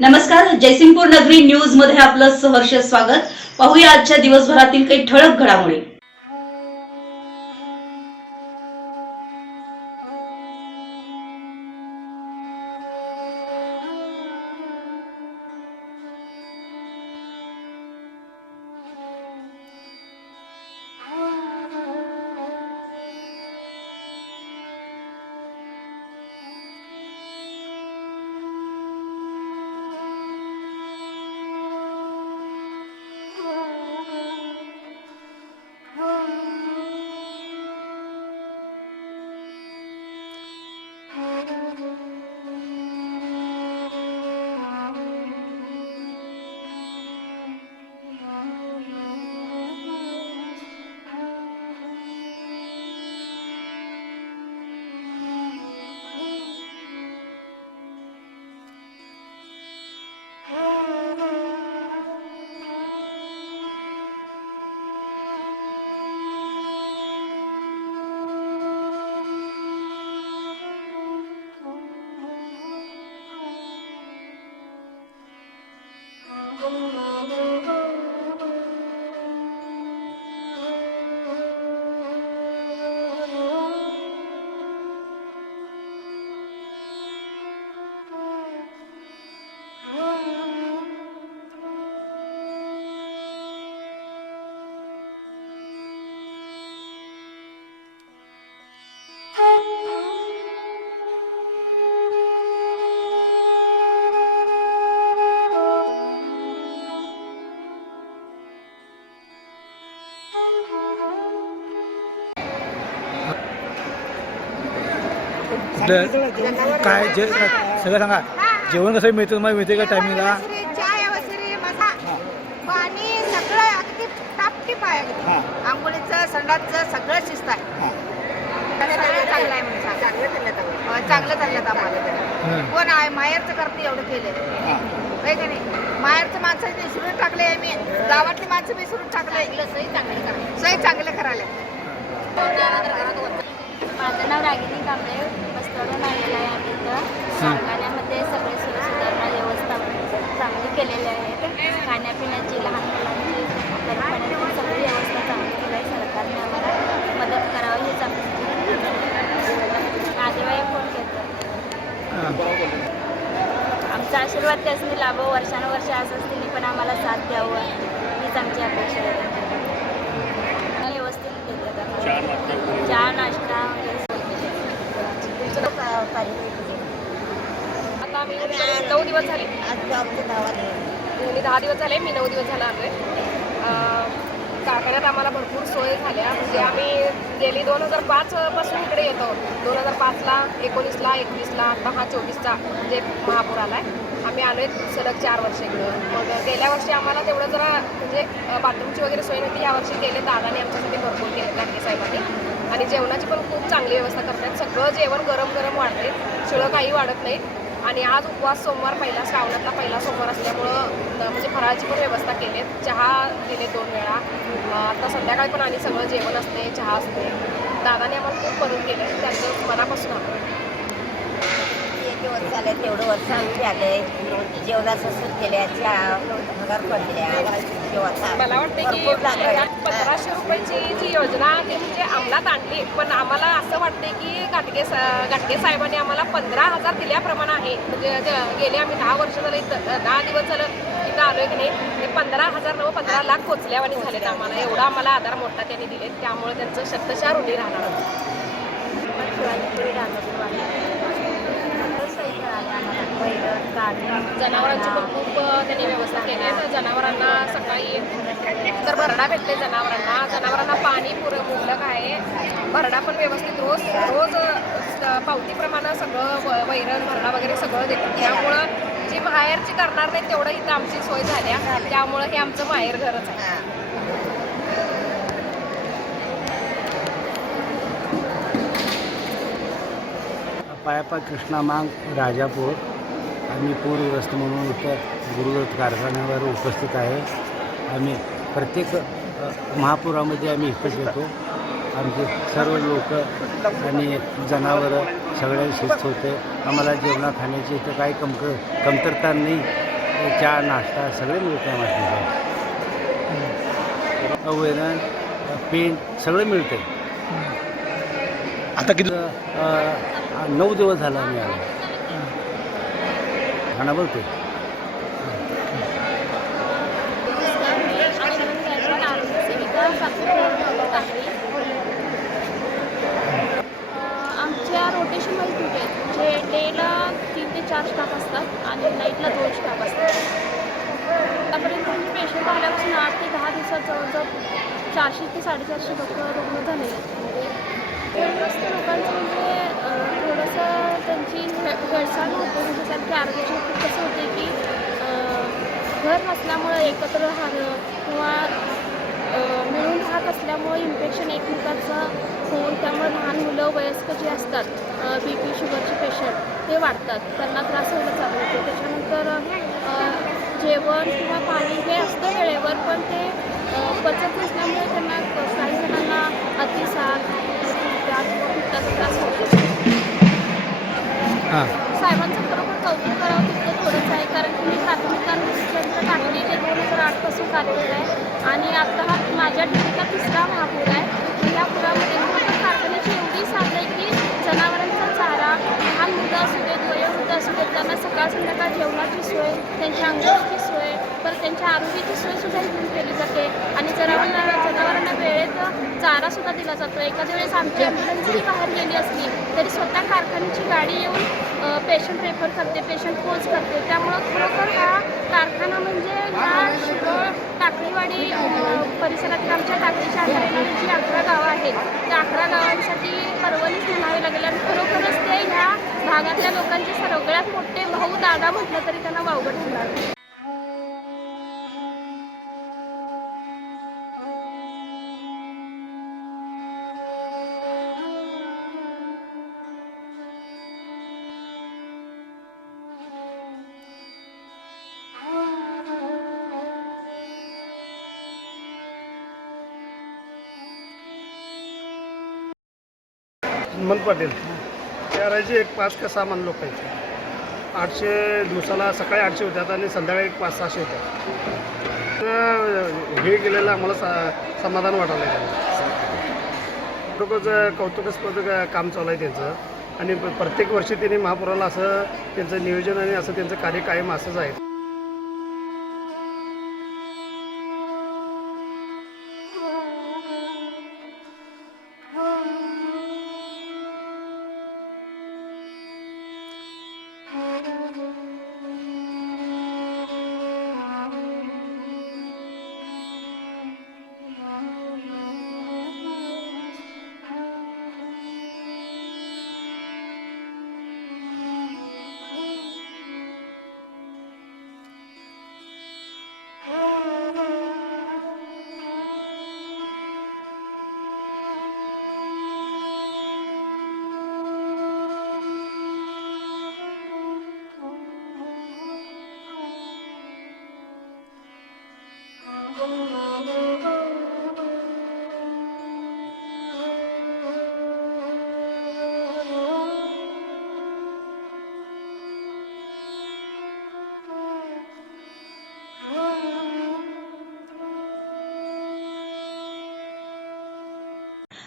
नमस्कार जयसिंगपूर नगरी न्यूजमध्ये आपलं सहर्ष स्वागत. पाहूया आजच्या दिवसभरातील काही ठळक घडामोडी. कुठलं काय जे सगळं सांगा. जेवण कसं मिळतं तुम्हाला? मिळते का टायमिंगला पाणी सगळं अगदी टापटीप आहे हां. आंघोळीचं संडासचं सगळं शिस्त आहे. हां. सगळं चांगलं आहे. अं, चांगलं चाललं आम्हाला. हं. कोण आहे? माहेरचं करते एवढं केलं. हां. होय का नाही? माहेरचं माणसं विसरून टाकले मी. गावातली माणसं विसरून टाकले सोयी चांगले करायला. सोयी चांगले करायला. माझं नाव रागिनी कांबळे. वस्त्रावरून आलेलं आहे आम्ही इथं. सांगण्यामध्ये सगळे सुरसुधारणा व्यवस्था चांगली केलेली आहे. खाण्यापिण्याची लहान मुलांची आपल्याला पाण्याची सगळी व्यवस्था चांगली केली आहे. सरकारने आम्हाला मदत करावी हेच आम्ही नातेवाईक फोन करतात आमचा आशीर्वाद त्यासनी लाभो. वर्षानुवर्ष असंच तिने पण आम्हाला साथ द्यावं हीच आमची अपेक्षा आहे व्यवस्थित देतात आम्हाला. चहा नाश्ता वगैरे आता आम्ही नऊ दिवस झाले. मी दहा दिवस झाले मी नऊ दिवस झाला आलोय. अं, कारखान्यात आम्हाला भरपूर सोय झाल्या. म्हणजे आम्ही गेली दोन हजार पाच पासून इकडे येतो. दोन हजार पाचला एकोणीसला एकवीसला आता हा चोवीसचा म्हणजे महापूर आलाय. आम्ही आलोय सलग चार वर्ष इकडं. मग गेल्या वर्षी आम्हाला तेवढं जरा म्हणजे बाथरूमची वगैरे सोय नव्हती. यावर्षी केले दादाने आमच्यासाठी भरपूर केले लाटके साहेबांनी. आणि जेवणाची पण खूप चांगली व्यवस्था करतात सगळं जेवण गरम गरम वाढते शिळं काही वाढत नाही आणि आज उपवास सोमवार पहिला श्रावणातला पहिला सोमवार असल्यामुळं म्हणजे फराळाची पण व्यवस्था केली चहा दिले दोन वेळा. आता संध्याकाळी पण आणि सगळं जेवण असते चहा असते. दादाने आम्हाला खूप करून केलं आहे त्यांचं मनापासून एक वर्ष झाले तेवढं वर्ष आम्ही आले जेवणाचं सुट केल्या चहा पगार पडल्या. मला वाटतं की पंधराशे रुपयाची जी योजना ती म्हणजे अंमलात आणली. पण आम्हाला असं वाटते की घाटगे सा- घाटगे साहेबांनी आम्हाला पंधरा हजार दिल्याप्रमाणे आहे. म्हणजे गेले आम्ही दहा वर्ष झालं इथं दहा दिवस झालं इथं आलोय की नाही. ते पंधरा हजार नव पंधरा लाख पोचल्यावानी झालेत आम्हाला. एवढा आम्हाला आधार मोठा त्यांनी दिले त्यामुळे त्यांचं शतशः ऋणी राहणार. आहोत. जनावरांची पण खूप त्यांनी व्यवस्था केली आहे. तर जनावरांना सकाळी तर भरडा भेटते जनावरांना. जनावरांना पाणी पुर मुबलक आहे. भरडा पण व्यवस्थित रोज रोज पावतीप्रमाणे सगळं व- वैरण भरडा वगैरे सगळं देतात. त्यामुळं जी बाहेरची करणार नाही तेवढं इथं आमची सोय झाल्या त्यामुळं हे आमचं बाहेर घरच आहे. पायापा कृष्णा मांग राजापूर. आम्ही पूरग्रस्त म्हणून इथं गुरुदत्त कारखान्यावर उपस्थित आहे. आम्ही प्रत्येक महापुरामध्ये आम्ही इथंच येतो. आमचे सर्व लोक आणि जनावरं सगळ्या शिस्त होते. आम्हाला जेवणा खाण्याची इथं काही कमक कमतरता नाही. चहा नाश्ता सगळे मिळते आम्हाला वैरण पेंट सगळं मिळते आता किती नऊ दिवस झाला आम्ही आलो. खाना बोलतोय आमच्या रोटेशनमध्ये ड्युटी आहेत. म्हणजे डेला तीन ते चार स्टाफ असतात आणि नाईटला दोन स्टाफ असतात. आतापर्यंत म्हणजे पेशंट आल्यापासून आठ ते दहा दिवसात जवळजवळ चारशे ते साडेचारशे लोक रुग्ण झालेले आहेत. म्हणजे लोकांचं म्हणजे थोडंसं त्यांची हे- हेळसांड होते म्हणजे त्यांची आरोग्याची घर नसल्यामुळं एकत्र राहणं किंवा मिळून राहत असल्यामुळे इन्फेक्शन एकमेकाचं होऊन त्यामुळे लहान मुलं वयस्क जे असतात बी पी शुगरचे पेशंट ते वाढतात. त्यांना त्रास व्हायला चालू होतो. त्याच्यानंतर जेवण किंवा पाणी हे असतं वेळेवर पण ते पचत नसल्यामुळे त्यांना काही जणांना अतिसार पित्ताचा त्रास होतो. साहेबांचं परत सोय सुद्धा इथून केली जाते. आणि जनावरांना जनावरांना वेळेत चारासुद्धा दिला जातो. एखाद्या वेळेस आमची ॲम्ब्युलन्स जरी बाहेर गेली असली तरी स्वतः कारखान्याची गाडी येऊन पेशंट रेफर करते पेशंट पोच करते. त्यामुळं खरोखर हा कारखाना म्हणजे ह्या शिरोळ टाकळीवाडी परिसरातील आमच्या टाकळीच्या अंतर जी अकरा गावं आहेत त्या अकरा गावांसाठी परवणीच म्हणावी लागेल. आणि खरोखरच ते ह्या भागातल्या लोकांचे सगळ्यात मोठे भाऊ दादा म्हटलं तरी त्यांना वावगड होणार. मन पाटील. शहराचे एक पाच का सहा मान लोक आहेत. आठशे दिवसाला सकाळी आठशे होत्यात आणि संध्याकाळी एक पाच सहाशे होत्या तर हे गेलेलं आम्हाला सा समाधान वाटायला आहे कौतुकच कौतुकास्पद काम चालू आहे त्यांचं. आणि प्रत्येक वर्षी त्यांनी महापुराला असं त्यांचं नियोजन आणि असं त्यांचं कार्य कायम असंच आहे.